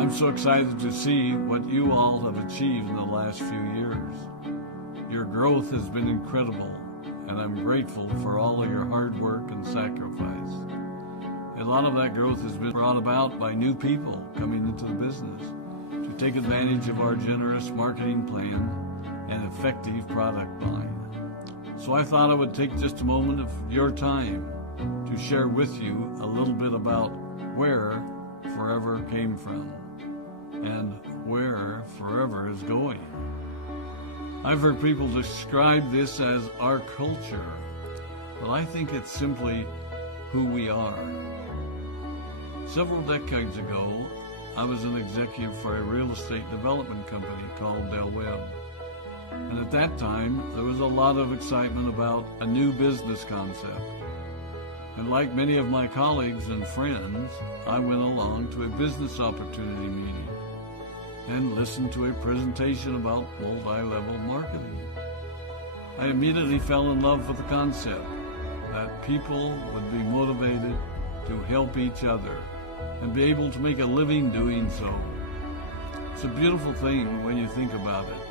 I'm so excited to see what you all have achieved in the last few years. Your growth has been incredible, and I'm grateful for all of your hard work and sacrifice. A lot of that growth has been brought about by new people coming into the business to take advantage of our generous marketing plan and effective product line. So I thought I would take just a moment of your time to share with you a little bit about where Forever came from and where Forever is going. I've heard people describe this as our culture, but I think it's simply who we are. Several decades ago, I was an executive for a real estate development company called Del Webb. And at that time, there was a lot of excitement about a new business concept. And like many of my colleagues and friends, I went along to a business opportunity meeting and listened to a presentation about multi-level marketing. I immediately fell in love with the concept that people would be motivated to help each other and be able to make a living doing so. It's a beautiful thing when you think about it.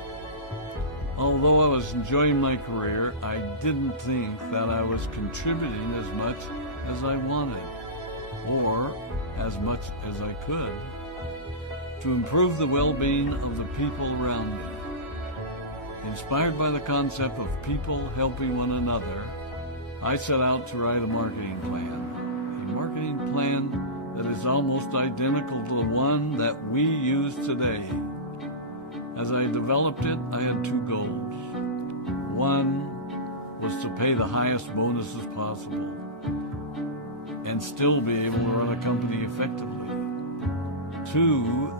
Although I was enjoying my career, I didn't think that I was contributing as much as I wanted, or as much as I could, to improve the well-being of the people around me. Inspired by the concept of people helping one another, I set out to write a marketing plan that is almost identical to the one that we use today. As I developed it, I had two goals. One was to pay the highest bonuses possible and still be able to run a company effectively. Two,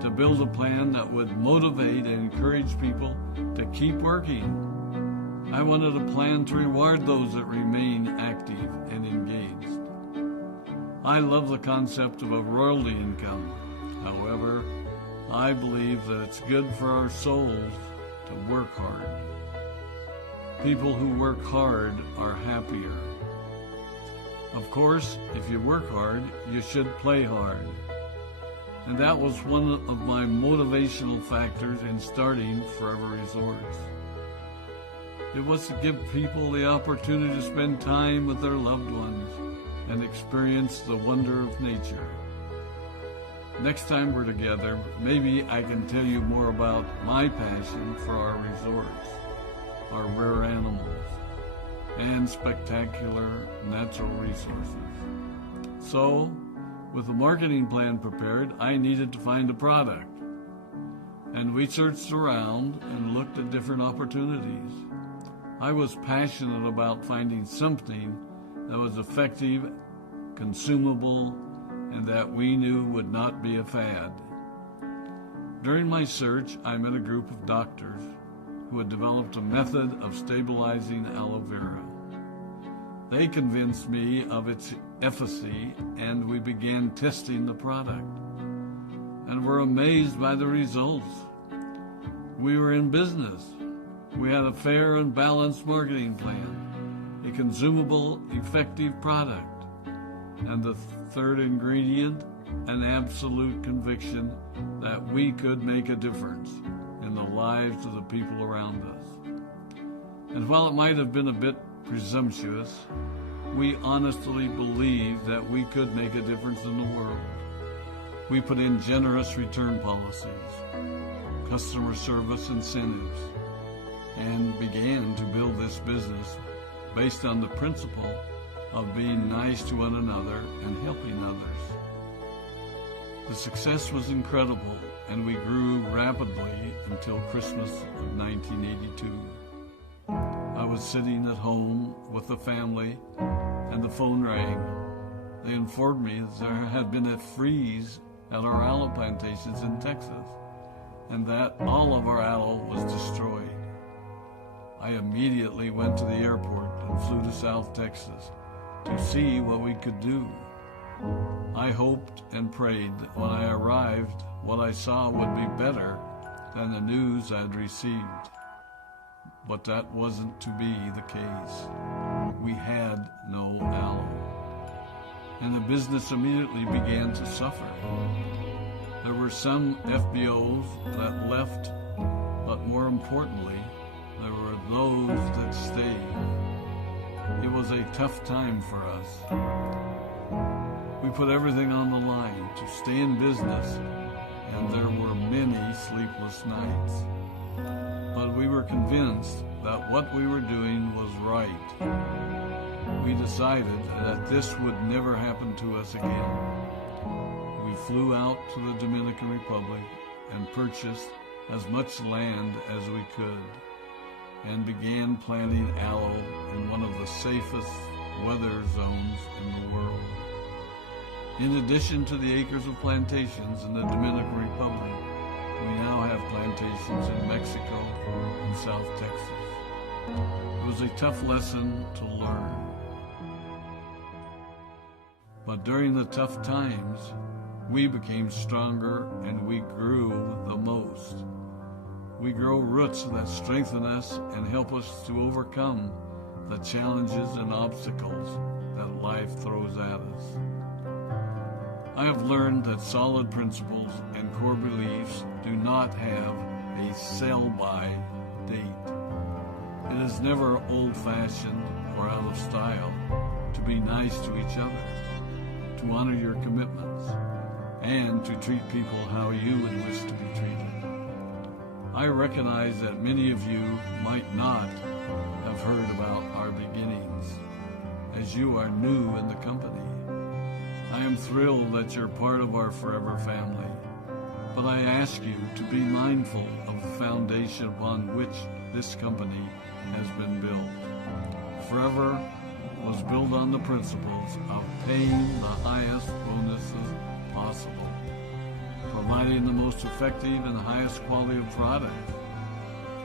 to build a plan that would motivate and encourage people to keep working. I wanted a plan to reward those that remain active and engaged. I love the concept of a royalty income. However, I believe that it's good for our souls to work hard. People who work hard are happier. Of course, if you work hard, you should play hard. And that was one of my motivational factors in starting Forever Resorts. It was to give people the opportunity to spend time with their loved ones and experience the wonder of nature. Next time we're together, maybe I can tell you more about my passion for our resorts, our rare animals, and spectacular natural resources. So, with the marketing plan prepared, I needed to find a product. And we searched around and looked at different opportunities. I was passionate about finding something that was effective, consumable, and that we knew would not be a fad. During my search, I met a group of doctors who had developed a method of stabilizing aloe vera. They convinced me of its efficacy, and we began testing the product, and were amazed by the results. We were in business. We had a fair and balanced marketing plan, a consumable, effective product, and the third ingredient, an absolute conviction that we could make a difference in the lives of the people around us. And while it might have been a bit presumptuous, we honestly believed that we could make a difference in the world. We put in generous return policies, customer service incentives, and began to build this business based on the principle of being nice to one another and helping others. The success was incredible, and we grew rapidly until Christmas of 1982. I was sitting at home with the family, and the phone rang. They informed me that there had been a freeze at our aloe plantations in Texas, and that all of our aloe was destroyed. I immediately went to the airport and flew to South Texas to see what we could do. I hoped and prayed that when I arrived, what I saw would be better than the news I'd received. But that wasn't to be the case. We had no aloe, and the business immediately began to suffer. There were some FBOs that left, but more importantly, there were those that stayed. It was a tough time for us. We put everything on the line to stay in business, and there were many sleepless nights. But we were convinced that what we were doing was right. We decided that this would never happen to us again. We flew out to the Dominican Republic and purchased as much land as we could, and began planting aloe in one of the safest weather zones in the world. In addition to the acres of plantations in the Dominican Republic, we now have plantations in Mexico and South Texas. It was a tough lesson to learn. But during the tough times, we became stronger and we grew the most. We grow roots that strengthen us and help us to overcome the challenges and obstacles that life throws at us. I have learned that solid principles and core beliefs do not have a sell-by date. It is never old-fashioned or out of style to be nice to each other, to honor your commitments, and to treat people how you would wish to be treated. I recognize that many of you might not have heard about our beginnings, as you are new in the company. I am thrilled that you're part of our forever family, but I ask you to be mindful of the foundation upon which this company has been built. Forever was built on the principles of paying the highest bonuses possible, providing the most effective and highest quality of product,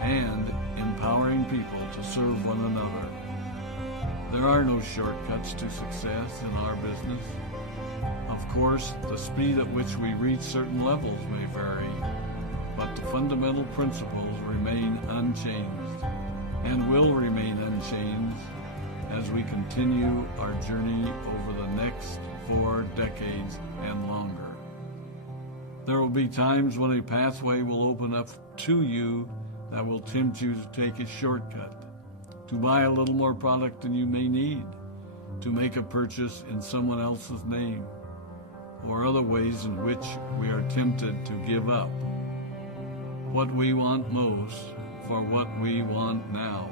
and empowering people to serve one another. There are no shortcuts to success in our business. Of course, the speed at which we reach certain levels may vary, but the fundamental principles remain unchanged and will remain unchanged as we continue our journey over the next 4 decades and longer. There will be times when a pathway will open up to you that will tempt you to take a shortcut, to buy a little more product than you may need, to make a purchase in someone else's name, or other ways in which we are tempted to give up what we want most for what we want now.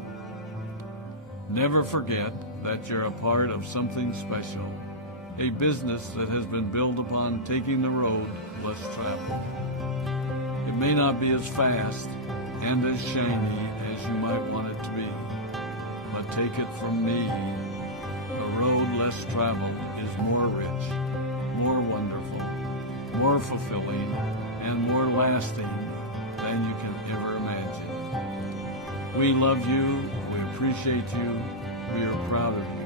Never forget that you're a part of something special, a business that has been built upon taking the road less traveled. It may not be as fast and as shiny as you might want it to be, but take it from me, the road less traveled is more rich, more wonderful, more fulfilling, and more lasting than you can ever imagine. We love you, we appreciate you, we are proud of you.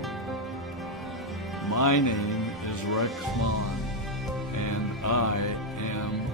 My name is Rex Mon, and I am